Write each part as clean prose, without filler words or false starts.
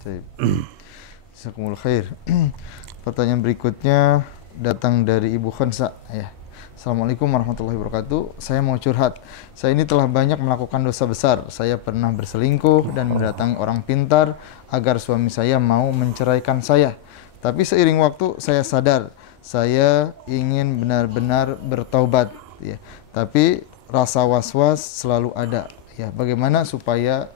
Baik. Jazakumullah khair. Pertanyaan berikutnya datang dari Ibu Khonsa ya. Assalamualaikum warahmatullahi wabarakatuh. Saya mau curhat. Saya ini telah banyak melakukan dosa besar. Saya pernah berselingkuh dan mendatangi orang pintar agar suami saya mau menceraikan saya. Tapi seiring waktu saya sadar saya ingin benar-benar bertaubat ya. Tapi rasa was-was selalu ada ya. Bagaimana supaya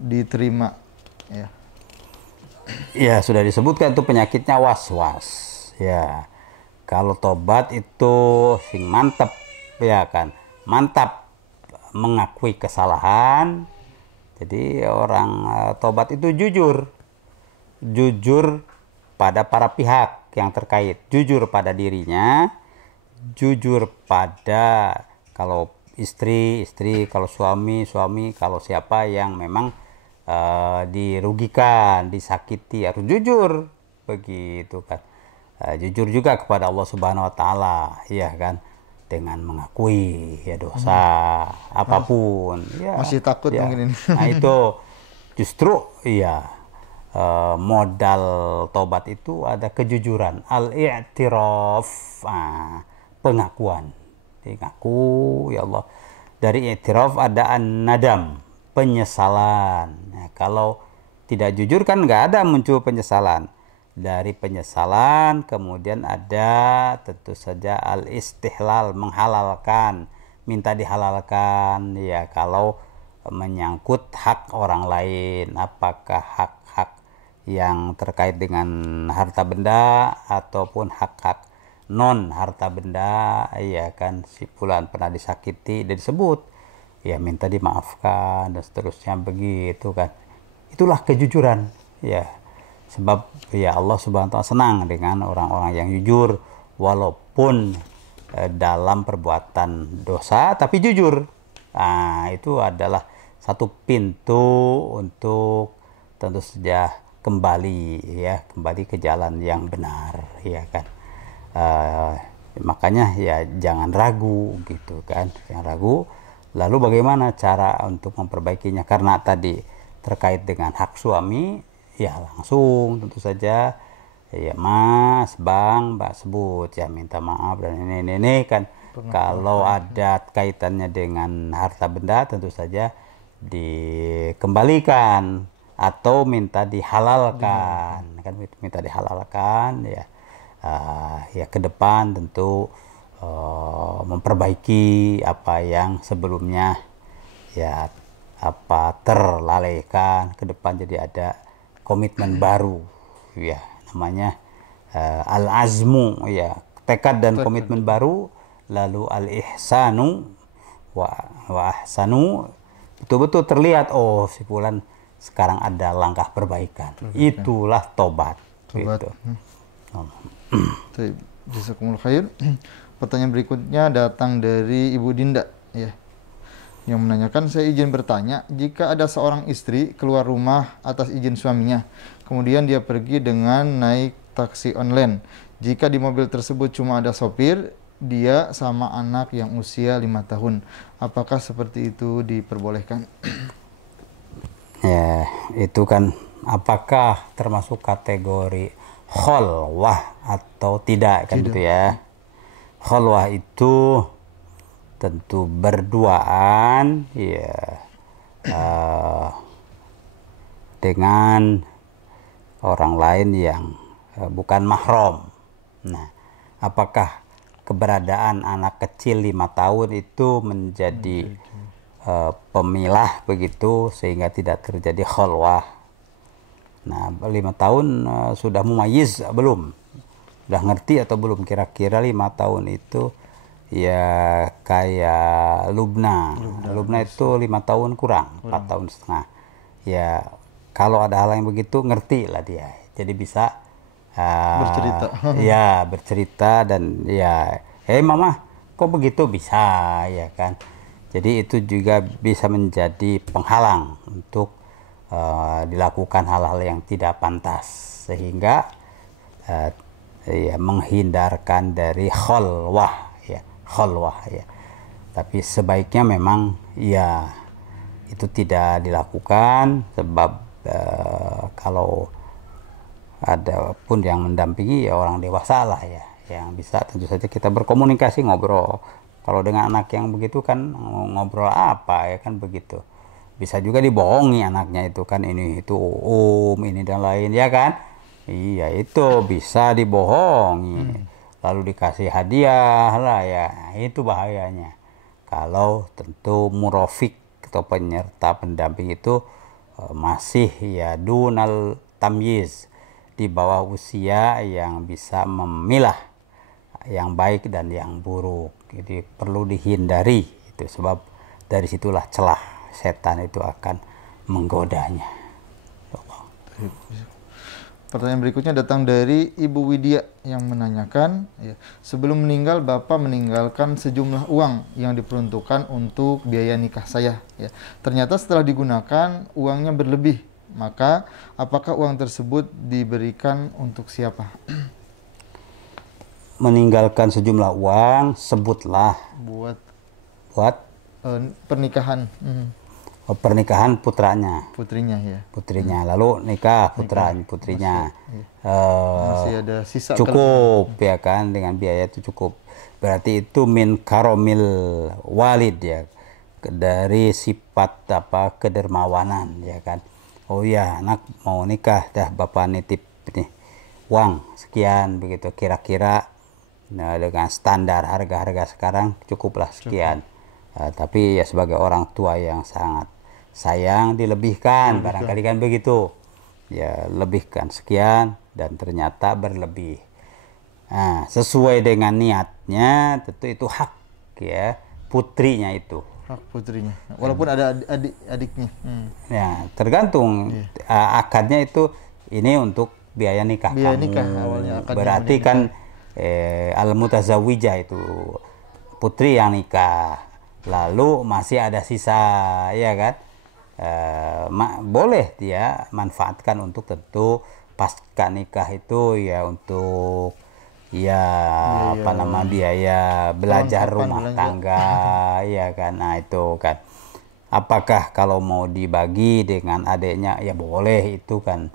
diterima ya? Ya, sudah disebutkan itu penyakitnya was-was. Ya. Kalau tobat itu sing mantap, ya kan. Mantap mengakui kesalahan. Jadi orang tobat itu jujur. Jujur pada para pihak yang terkait. Jujur pada dirinya, jujur pada kalau istri, kalau suami, kalau siapa yang memang dirugikan, disakiti, harus jujur begitu kan. Jujur juga kepada Allah Subhanahu wa taala, ya kan, dengan mengakui ya dosa apapun. Ya, Masih takut ya. mungkin ini. Nah, itu justru ya modal tobat itu ada kejujuran, al-i'tiraf, pengakuan. Ngaku, ya Allah. Dari i'tiraf ada an-nadam, penyesalan. Nah, kalau tidak jujur kan nggak ada muncul penyesalan. Dari penyesalan kemudian ada tentu saja al-istihlal, menghalalkan, minta dihalalkan ya kalau menyangkut hak orang lain, apakah hak-hak yang terkait dengan harta benda ataupun hak-hak non harta benda, ya kan, si fulan pernah disakiti dan disebut ya minta dimaafkan dan seterusnya begitu kan. Itulah kejujuran ya, sebab ya Allah Subhanahu wa taala senang dengan orang-orang yang jujur walaupun dalam perbuatan dosa tapi jujur. Nah, itu adalah satu pintu untuk tentu saja kembali ke jalan yang benar, ya kan. Makanya ya jangan ragu gitu kan, jangan ragu. Lalu bagaimana cara untuk memperbaikinya? Karena tadi terkait dengan hak suami, ya langsung tentu saja ya Mas, Bang, Mbak sebut ya minta maaf dan ini kan. Kalau ada kaitannya dengan harta benda tentu saja dikembalikan atau minta dihalalkan kan, minta dihalalkan ya. Ya ke depan tentu memperbaiki apa yang sebelumnya ya terlalaikan, ke depan jadi ada komitmen baru ya, namanya al-azmu ya, tekad dan komitmen baru. Lalu al-ihsanu wa ahsanu, betul-betul terlihat oh si fulan sekarang ada langkah perbaikan. Itulah tobat. Gitu. Jazakumullah khair. Pertanyaan berikutnya datang dari Ibu Dinda ya, yang menanyakan, saya izin bertanya, jika ada seorang istri keluar rumah atas izin suaminya, kemudian dia pergi dengan naik taksi online, jika di mobil tersebut cuma ada sopir, dia sama anak yang usia 5 tahun, apakah seperti itu diperbolehkan? Ya, itu kan apakah termasuk kategori kholwah atau tidak kan gitu ya. Kholwah itu tentu berduaan ya dengan orang lain yang bukan mahram. Nah, apakah keberadaan anak kecil 5 tahun itu menjadi pemilah begitu sehingga tidak terjadi kholwah? Nah, 5 tahun sudah mumayyiz belum? Sudah ngerti atau belum? Kira-kira 5 tahun itu ya kayak Lubna itu 5 tahun kurang 4 tahun setengah. Ya kalau ada hal yang begitu ngerti lah dia. Jadi bisa bercerita. Ya bercerita dan ya mama kok begitu, bisa ya kan. Jadi itu juga bisa menjadi penghalang untuk dilakukan hal-hal yang tidak pantas sehingga ya menghindarkan dari kholwah ya. Tapi sebaiknya memang ya itu tidak dilakukan sebab kalau ada pun yang mendampingi ya orang dewasa lah ya, yang bisa tentu saja kita berkomunikasi, ngobrol. Kalau dengan anak yang begitu kan ngobrol apa ya kan begitu. Bisa juga dibohongi anaknya itu kan, ini itu ini dan lain ya kan. Iya itu bisa dibohongi. Lalu dikasih hadiah lah ya, itu bahayanya. Kalau tentu murofik atau penyerta pendamping itu masih ya dunal tamyiz, di bawah usia yang bisa memilah yang baik dan yang buruk. Jadi perlu dihindari itu, sebab dari situlah celah setan itu akan menggodanya. Pertanyaan berikutnya datang dari Ibu Widya yang menanyakan, ya, sebelum meninggal Bapak meninggalkan sejumlah uang yang diperuntukkan untuk biaya nikah saya. Ya. Ternyata setelah digunakan uangnya berlebih. Maka apakah uang tersebut diberikan untuk siapa? Meninggalkan sejumlah uang, sebutlah Buat buat pernikahan pernikahan putranya. putrinya ya. Putrinya, lalu nikah putrinya. Masih ada sisa Cukup ya kan, dengan biaya itu cukup. Berarti itu min karomil walid ya, dari sifat apa kedermawanan ya kan. Oh ya, anak mau nikah, dah bapak nitip nih uang sekian begitu, kira-kira nah, dengan standar harga-harga sekarang cukuplah sekian. Tapi ya sebagai orang tua yang sangat sayang, dilebihkan barangkali kan begitu ya, lebihkan sekian dan ternyata berlebih. Nah, sesuai dengan niatnya tentu itu hak ya putrinya itu. hak putrinya. Walaupun ada adiknya. Ya, tergantung akadnya itu ini untuk biaya nikah Biaya kamu. nikah awalnya akadnya Berarti kan al-mutazawwijah itu putri yang nikah. Lalu masih ada sisa ya kan. Boleh dia manfaatkan untuk tentu pasca nikah itu ya untuk ya apa nama biaya belajar rumah tangga ya kan. Nah itu kan apakah kalau mau dibagi dengan adiknya ya boleh, itu kan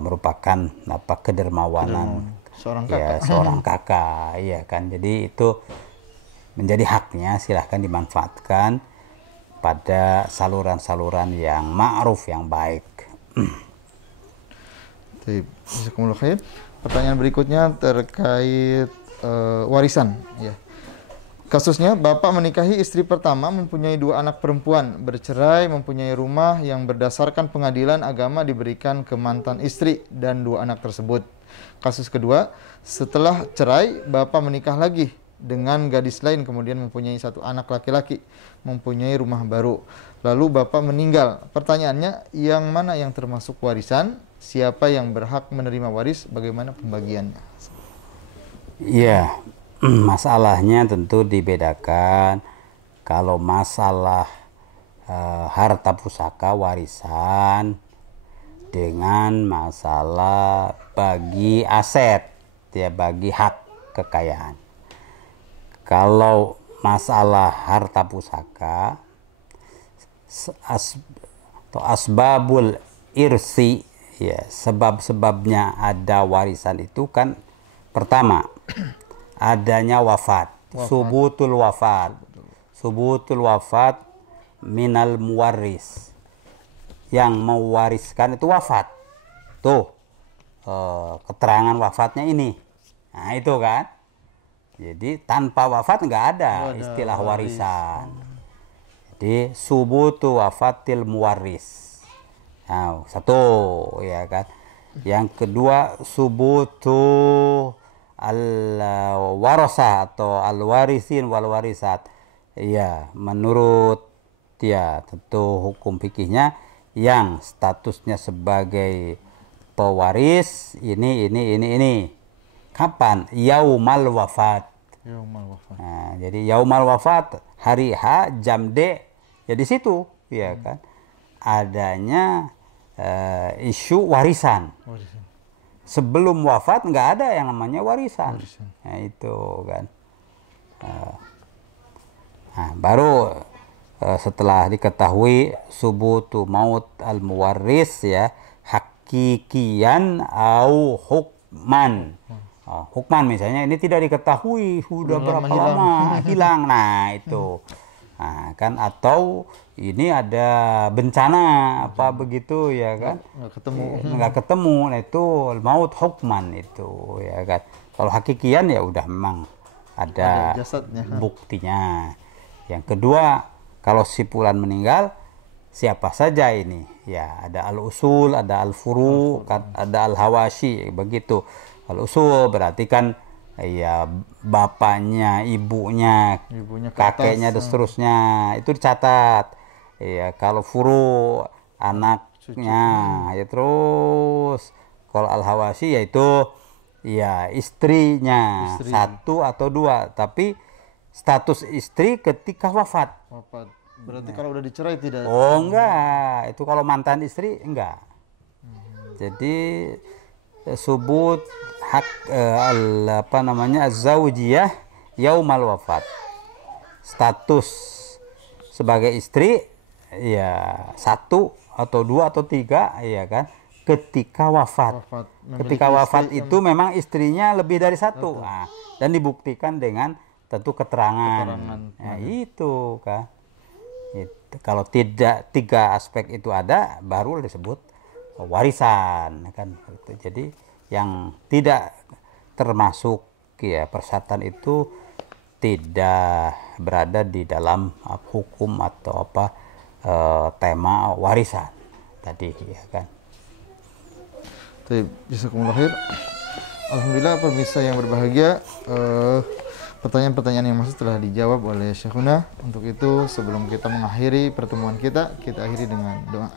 merupakan apa kedermawanan seorang kakak ya kan. Jadi itu menjadi haknya, silahkan dimanfaatkan pada saluran-saluran yang ma'ruf, yang baik. Jazakumullah khair. Pertanyaan berikutnya terkait warisan. Ya. Kasusnya, Bapak menikahi istri pertama, mempunyai 2 anak perempuan, bercerai, mempunyai rumah yang berdasarkan pengadilan agama diberikan ke mantan istri dan 2 anak tersebut. Kasus kedua, setelah cerai, Bapak menikah lagi dengan gadis lain, kemudian mempunyai 1 anak laki-laki, mempunyai rumah baru. Lalu Bapak meninggal. Pertanyaannya, yang mana yang termasuk warisan? Siapa yang berhak menerima waris? Bagaimana pembagiannya? Iya, masalahnya tentu dibedakan. Kalau masalah harta pusaka warisan dengan masalah bagi aset, ya bagi hak kekayaan. Kalau masalah harta pusaka atau asbabul irsi, ya sebab-sebabnya ada warisan itu kan pertama adanya wafat. Subutul wafat minal muwaris, yang mewariskan itu wafat. Tuh keterangan wafatnya ini. Nah itu kan. Jadi tanpa wafat nggak ada istilah warisan. Jadi subutu wafatil muwaris. Nah, satu ya kan. Yang kedua subutu al-warasah atau al-warisin wal warisat. Ya, menurut ya tentu hukum fikihnya yang statusnya sebagai pewaris ini. Kapan? Yaumal wafat. Nah, jadi yaumal wafat, hari H, jam D, ya di situ ya kan. Adanya isu warisan. Sebelum wafat nggak ada yang namanya warisan. Nah itu kan. Baru setelah diketahui subutu maut al muwaris, ya hak hakikian au hukman. Hukman misalnya ini tidak diketahui sudah berapa lama hilang. Nah, itu. Nah, kan atau ini ada bencana apa begitu ya kan? Nggak ketemu. Nah, itu maut hukman itu ya kan. Kalau hakikian ya udah memang ada jasadnya, buktinya. Yang kedua, kalau si fulan meninggal siapa saja ini? Ya, ada al-usul, ada al-furu, ada al-hawashi begitu. Al-usul berarti kan ya bapaknya, ibunya, kakeknya dan seterusnya itu dicatat. Ya, kalau furu anaknya ya terus. Kalau al-hawashi yaitu ya istrinya satu atau dua, tapi status istri ketika wafat. Berarti kalau udah dicerai tidak? Oh enggak, itu kalau mantan istri enggak. Jadi subut hak az-zaujiyah yaumal wafat. Status sebagai istri ya satu atau dua atau tiga ya kan ketika wafat. Ketika wafat itu memang istrinya lebih dari satu. Nah, dan dibuktikan dengan tentu keterangan. Nah, itu kan. Itu. Kalau tidak tiga aspek itu ada baru disebut warisan kan. Jadi yang tidak termasuk ya persyaratan itu tidak berada di dalam hukum atau apa tema warisan tadi ya kan. Jazakumullah khair. Alhamdulillah pemirsa yang berbahagia, pertanyaan-pertanyaan yang masuk telah dijawab oleh Syekhuna. Untuk itu sebelum kita mengakhiri pertemuan kita akhiri dengan doa.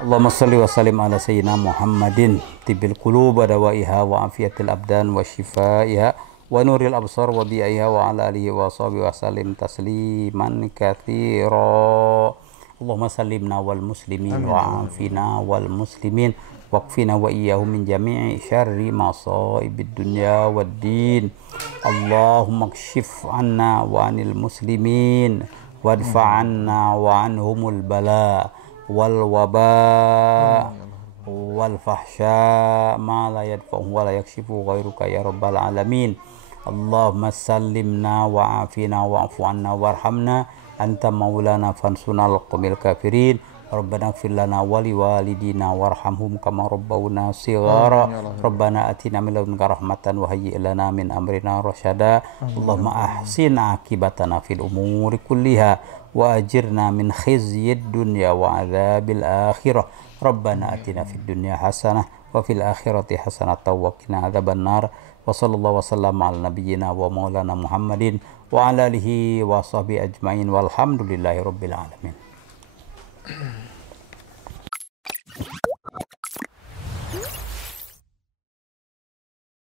Allahumma salli wa sallim ala sayyidina Muhammadin tibil qulub wa dawaiha wa afiyatil abdan wa shifaiha wa nuril absar wa diaiha wa ala alihi wa sahbihi wa sallim tasliman katsira. Allahumma sallimna wal muslimin wa afina wal muslimin waqfina wa iyyahum min jami'i syarri masaibid dunya wad din. Allahumma kshif anna wa anil muslimin wadfa anna wa anhumul bala wal waba wal fahsya ma la yadfa'u wa la yakshifu ghairuka ya rabbal alamin. Allahumma sallimna wa afina wa'fu anna warhamna anta maulana fansunal qawmil kafirin. Rabbana ighfir lana wa liwalidina warhamhum kama rabbawna shighara. Rabbana atina min ladunka rahmatan wa hayyi' lana min amrina rasyada. Allahumma ahsin akibatana fil umuri kulliha wa ajirna min khizyid dunya wa adzabil akhirah. Rabbana atina fid dunya hasanah wa fil akhirati hasanah wa qina adzaban nar. Wa sallallahu wasallam ala nabiyyina wa maulana Muhammadin wa ala alihi wa sahbihi ajmain walhamdulillahi rabbil alamin.